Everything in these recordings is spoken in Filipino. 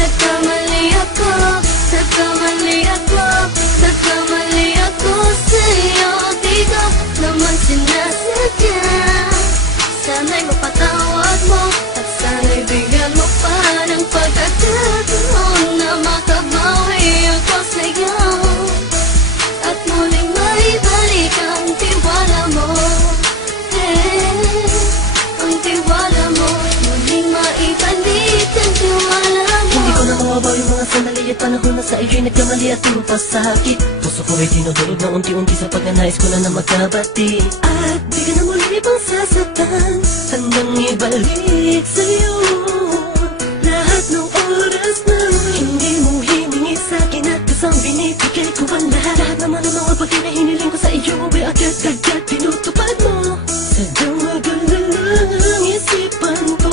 nagkamali ako, nagkamali ako, nagkamali ako sa'yo. Di ko naman sinasadya. Sana'y mapatawad mo at sana'y bigyan mo pa ng pagkakataon na makabawi ako sa'yo at muling maibalik ang tiwala mo. Ang tiwala mo, muling maibalik ang tiwala mo. Hindi ko na mawabaw yung mga sandali at panahon na sa iyo'y nagkamali at pinapasakit. Puso ko ay dinudulog na unti-unti sa pagnanais ko na magkabati. At di ka na muli pang sasaktan, handang ibalik sa'yo lahat ng oras na hindi mo hiningi sa'kin at kasang binibigay ko ang lahat. Lahat naman ng mga bagay na hiniling ko sa iyo ay agad-agad tinutupad mo. Sadyang maganda lang isipan ko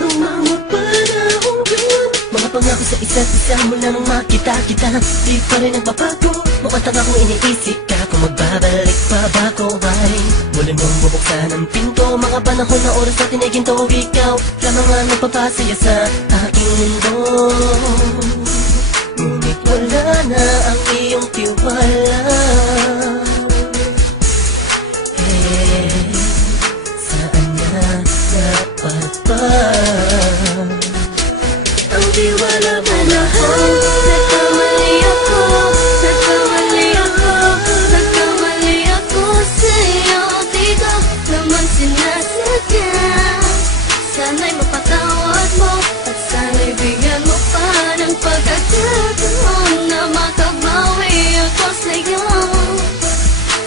ng mga panahon yun. Mga pangako sa isa't isa mula nung makita kita, di pa rin nagbabago. Mamatang akong iniisip ka kung magbabalik pa ba ko ay muli mong bubuksan ang pinto. Mga panahon na oras natin ay ginto, ikaw lamang ang nagpapasaya sa aking mundo. Ngunit wala na ang iyong tiwala. Saan na dapat ba ang tiwala mo mahal? Nagkamali ako, nagkamali ako, nagkamali ako sa'yo. Di ko naman sinasadya. Sana'y mapatawad mo at sana'y bigyan mo pa ng pagkakataon na makabawi ako sa'yo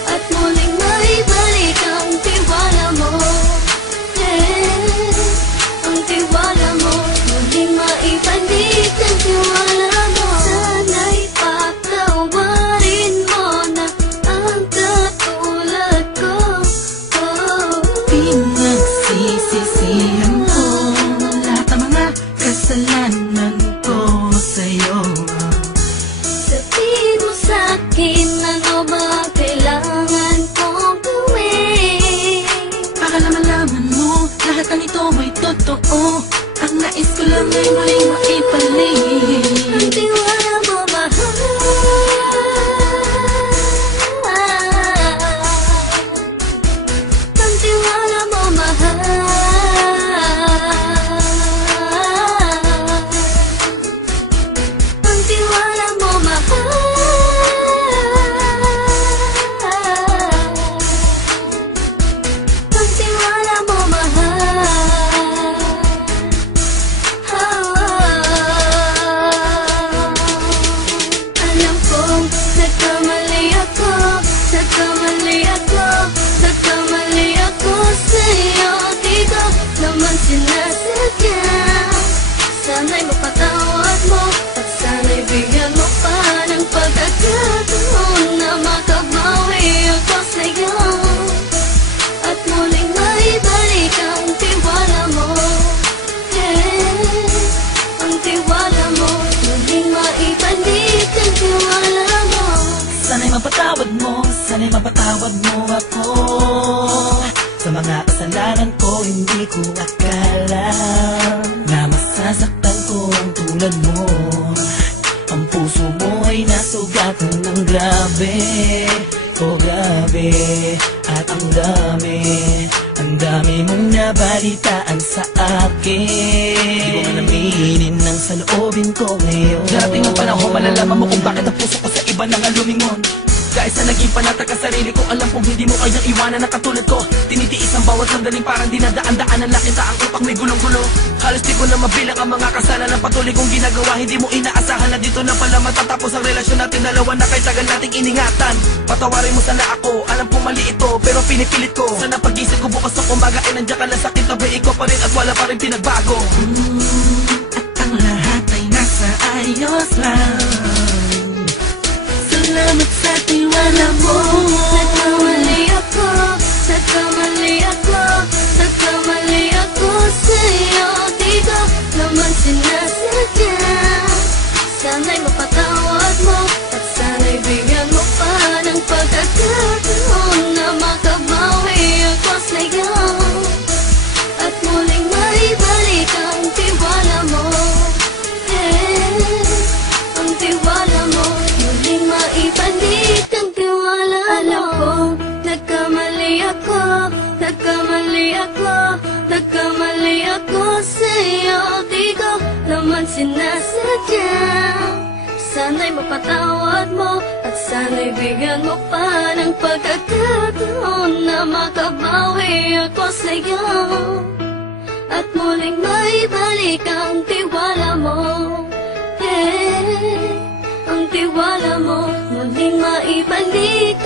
at muling maibalik ang tiwala mo. Ang tiwala mo, muling maibalik ang tiwala mo. Sana'y patawarin mo na ang katulad ko. Pinagsisisihan ko lahat ng mga kasalanan ko sa'yo. Sabihin mo sa'kin ano ba kailangan kong gawin Para malaman mo lahat ng ito ay totoo. Ang nais ko lang ay muling maibalik ang tiwala mo mahal. Ang tiwala mo mahal. Ang tiwala mo mahal. Ang tiwala mo mahal. Alam kong nagkamali ako, nagkamali ako, nagkamali ako sa'yo. Di ko naman sinasadya. Sana'y mapatawad mo at sana'y bigyan mo pa ng pagkakataon na makabawi ako sa'yo at muling maibalik ang tiwala mo. Ang tiwala mo, muling maibalik ang tiwala mo. Sana'y mapatawad mo, sana'y mapatawad mo ako sa mga kasalanan ko. Hindi ko akala na masasaktan ko ang tulad mo. Ang puso mo ay nasugatan ng grabe, oh grabe. At ang dami mong nabalitaan sa akin. Di ko man aminin ng saloobin ko ngayon. Darating ang panahon, malalaman mo kung bakit ang puso ko sa iba nang alumingon. Dahil sa naging panatag ka sarili ko, alam kong hindi mo kayang iwanan na katulad ko. Tinitiis ang bawat sandaling parang dinadaan-daan ang lakita ang utak may gulong-gulo. Halos di ko na mabilang ang mga kasalanan patuloy kong ginagawa. Hindi mo inaasahan na dito na pala matatapos ang relasyon natin dalawa na kay tagal nating iningatan. Patawarin mo sana ako, alam kong mali ito pero pinipilit ko. Sana pag-isip ko bukas ng umaga ay nandiyan ka na sakit na bay ko pa rin at wala pa rin pinagbago. At ang lahat ay nasa ayos lang. Salamat sa tiwala mo. Nagkamali ako, nagkamali ako, nagkamali ako sa'yo. Di ko naman sinasadya. Sana'y mapatawad mo at sana'y bigyan mo pa ng pagkakataon na makabawi ako sa'yo at muling maibalik ang tiwala mo. Nagkamali ako sa'yo. Di ko naman sinasadya. Sana'y mapatawad mo at sana'y bigyan mo pa ng pagkakataon na makabawi ako sa'yo at muling maibalik ang tiwala mo. Ang tiwala mo muling maibalik